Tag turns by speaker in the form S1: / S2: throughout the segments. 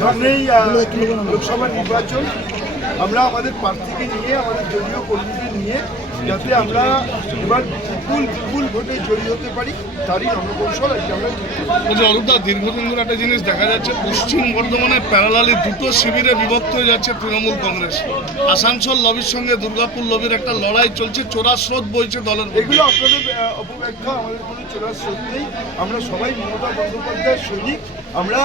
S1: সামনেই লোকসভা নির্বাচন। আমরা আমাদের প্রার্থীকে নিয়ে আমাদের দলীয় কর্মীদের নিয়ে যাতে আমরা এবার বিপুল বিপুল ভোটে জয়ী হতে পারি তারই রণকৌশল আজকে আমরা
S2: অরূপদা দীর্ঘদিন ধরে একটা জিনিস দেখা যাচ্ছে পশ্চিম বর্ধমানে প্যারালালি দুটো শিবিরে বিভক্ত হয়ে যাচ্ছে তৃণমূল কংগ্রেস। আসানসোল লবির সঙ্গে দুর্গাপুর লবির একটা লড়াই চলছে চোরা স্রোত বইছে দলের
S1: এগুলো আপনাদের অপব্যাখ্যা আমাদের কোনো চোরা স্রোত নেই। আমরা সবাই মমতা বন্দ্যোপাধ্যায়ের সৈনিক। আমরা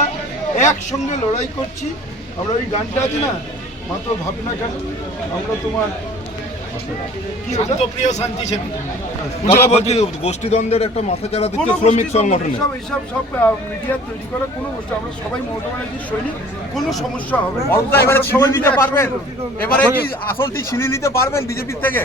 S1: একসঙ্গে লড়াই করছি। আমরা ওই গানটা আছে না? মাত্র ভাবে না কেন আমরা তোমার কি
S3: শান্তি সেবী
S4: বলছি গোষ্ঠীদ্বন্দ্বের একটা মাথা চারা দিচ্ছে শ্রমিক
S1: গোষ্ঠী দ্বন্দ্ব,
S4: সংগঠনে
S1: এসব এসব সব মিডিয়া তৈরি করা কোনো গোষ্ঠী আমরা সবাই মমতা ব্যানার্জির সৈনিক কোনো সমস্যা হবে না।
S5: এবারে
S1: সবাই
S5: নিতে পারবেন। এবারে কি আসনটি ছিনিয়ে নিতে পারবেন বিজেপির থেকে?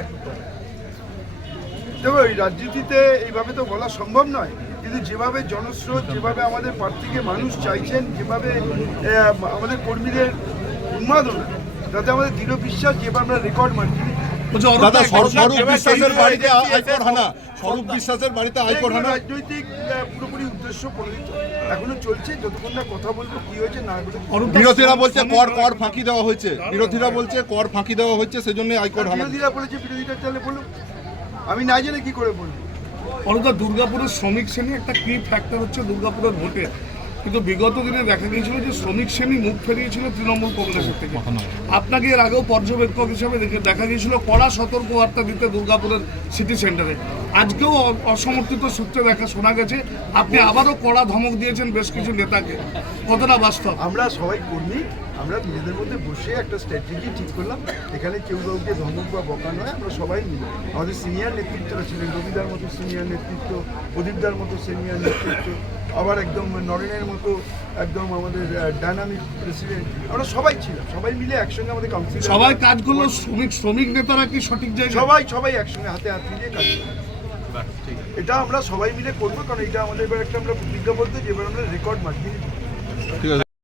S1: দেখো এই রাজনীতিতে এইভাবে তো বলা সম্ভব নয়। কিন্তু যেভাবে জনস্রোত যেভাবে আমাদের প্রার্থীকে মানুষ চাইছেন যেভাবে আহ, আমাদের কর্মীদের উন্মাদনা তাতে আমাদের দৃঢ় বিশ্বাস যেভাবে আমরা রেকর্ড
S2: অরূপদা
S4: দাদা স্বরূপ বিশ্বাসের বাড়িতে আইকর হানা। স্বরূপ বিশ্বাসের বাড়িতে
S1: এগুলো
S4: হানা।
S1: রাজনৈতিক পুরোপুরি উদ্দেশ্য প্রণীত এখনও চলছে যতক্ষণ না কথা বলব কি হয়েছে না
S4: বিরোধীরা বলছে কর কর ফাঁকি দেওয়া হয়েছে। বিরোধীরা বলছে কর ফাঁকি দেওয়া হচ্ছে সেজন্য আইকর হানা।
S1: বিরোধীরা বলেছে বিরোধীরা তাহলে বলুক। আমি না জেনে কি করে বলব?
S2: অরূপদা দুর্গাপুরের শ্রমিক শ্রেণি একটা কি ফ্যাক্টর হচ্ছে দুর্গাপুরের ভোটে? কিন্তু বিগত দিনে দেখা গিয়েছিল যে শ্রমিক শ্রেণি মুখ ফেরিয়েছিল তৃণমূল কংগ্রেসের থেকে। আপনাকে এর আগেও পর্যবেক্ষক হিসাবে দেখে দেখা গিয়েছিল কড়া সতর্কবার্তা দিতে দুর্গাপুরের সিটি সেন্টারে আজকেও অসমর্থিত সূত্রে দেখা শোনা গেছে আপনি আবারও কড়া ধমক দিয়েছেন বেশ কিছু নেতাকে। কতটা বাস্তব?
S1: আমরা সবাই কর্মী আমরা নিজেদের মধ্যে বসে একটা স্ট্র্যাটেজি ঠিক করলাম। এখানে কেউ কাউকে ধমক বা বকা নয় আমরা সবাই মিলে। আমাদের সিনিয়র নেতৃত্বরা ছিলেন রবিদার মতো সিনিয়র নেতৃত্ব প্রদীপদার মতো সিনিয়র নেতৃত্ব আবার একদম নরেনের মতো একদম আমাদের ডাইনামিক প্রেসিডেন্ট আমরা সবাই ছিলাম সবাই মিলে একসঙ্গে আমাদের কাউন্সিল
S2: সবাই কাজ করল শ্রমিক শ্রমিক নেতারা কি সঠিক জায়গায়?
S1: সবাই সবাই একসঙ্গে হাতে হাত মিলিয়ে কাজ। এটা আমরা সবাই মিলে করব কারণ এটা আমাদের এবার একটা আমরা বিজ্ঞাপন যে এবার আমরা রেকর্ড মার্কিং
S4: ঠিক আছে।